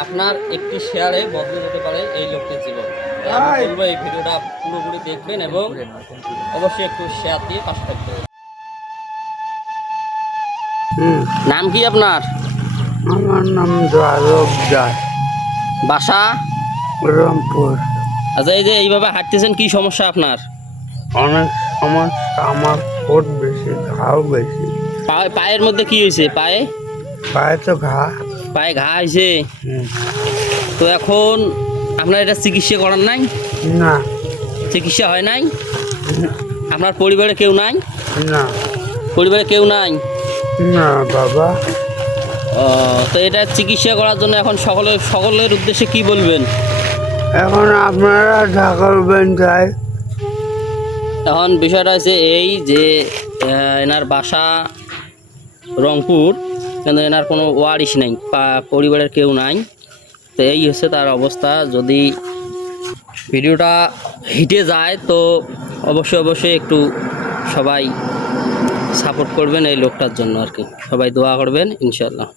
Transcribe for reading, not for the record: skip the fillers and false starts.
আপনার একটি শেয়ারে বদলে যেতে পারে এই লোকটির জীবন। আমি বলবো এই ভিডিওটা পুরোপুরি দেখবেন এবং অবশ্যই একটু শেয়ার দিয়ে পাশে থাকবেন। নাম কি আপনার? আমার নাম দ্বারক দাস, বাসা? রংপুর। আচ্ছা, এই যে এইভাবে হাঁটতেছেন, কি সমস্যা আপনার? অনেক সমস্যা, আমার ফোট বেশি, ঘাও বেশি। পায়ের মধ্যে কি হয়েছে? পায়ে পায়ে তো ঘা। পায়ে ঘা হয়েছে। হুম। তো এখন আপনার এটা চিকিৎসা করার নাই? না চিকিৎসা হয় নাই? আপনার পরিবারে কেউ নাই? না পরিবারে কেউ নাই? না বাবা। ও, তো এটা চিকিৎসা করার জন্য এখন সকলের উদ্দেশ্যে কি বলবেন? এখন আপনারা যা করবেন তাই। এখন বিষয়টা হচ্ছে এই যে এনার বাসা রংপুর, কিন্তু এনার কোনো ওয়ারিশ নাই, পরিবারের কেউ নাই। তো এই হচ্ছে তার অবস্থা। যদি ভিডিওটা হিটে যায় তো অবশ্যই একটু সবাই সাপোর্ট করবেন এই লোকটার জন্য আর কি। সবাই দোয়া করবেন ইনশাল্লাহ।